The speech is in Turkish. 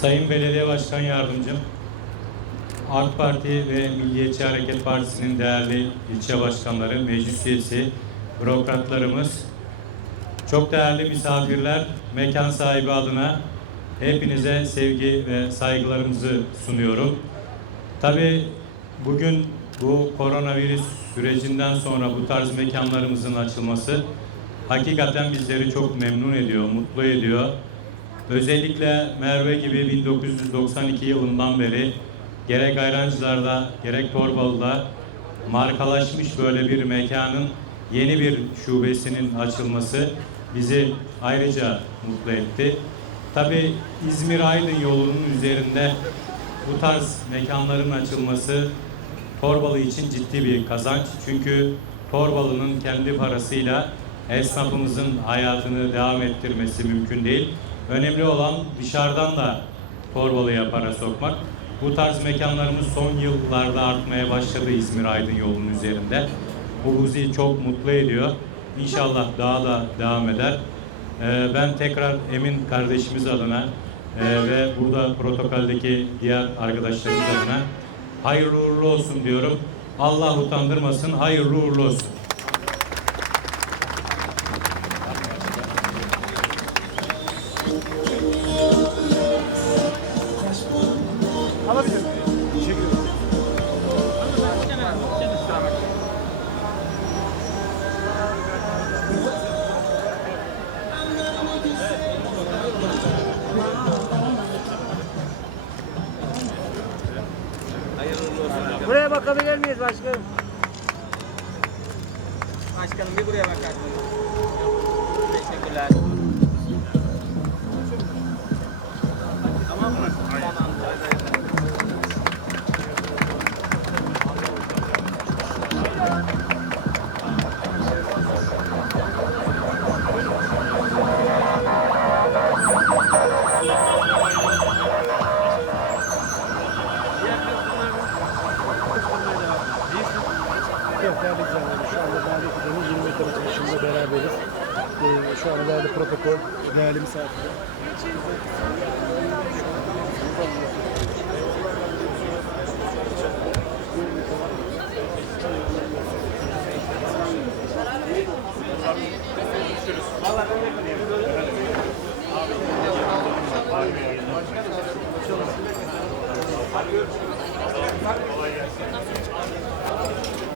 Sayın Belediye Başkan Yardımcım, AK Parti ve Milliyetçi Hareket Partisi'nin değerli ilçe başkanları, meclis üyesi, bürokratlarımız, çok değerli misafirler, mekan sahibi adına hepinize sevgi ve saygılarımızı sunuyorum. Tabii bugün bu koronavirüs sürecinden sonra bu tarz mekanlarımızın açılması hakikaten bizleri çok memnun ediyor, mutlu ediyor. Özellikle Merve gibi 1992 yılından beri gerek Ayrancılar'da gerek Torbalı'da markalaşmış böyle bir mekanın yeni bir şubesinin açılması bizi ayrıca mutlu etti. Tabii İzmir-Aydın yolunun üzerinde bu tarz mekanların açılması Torbalı için ciddi bir kazanç. Çünkü Torbalı'nın kendi parasıyla esnafımızın hayatını devam ettirmesi mümkün değil. Önemli olan dışarıdan da Torbalı'ya para sokmak. Bu tarz mekanlarımız son yıllarda artmaya başladı İzmir-Aydın yolunun üzerinde. Bu bizi çok mutlu ediyor. İnşallah daha da devam eder. Ee, Ben tekrar Emin kardeşimiz adına e, ve burada protokoldeki diğer arkadaşlarımız adına hayırlı uğurlu olsun diyorum. Allah utandırmasın, hayırlı uğurlu olsun. Buraya bakabilir miyiz başkanım? Başkanım bir buraya bakarsınız. Teşekkürler. değerli izleyenler şu anda değerli kudamız 20 metre açılışında beraberiz. Ee, şu anda değerli protokol, değerli misafirler. Hadi görüşürüz. Kolay gelsin.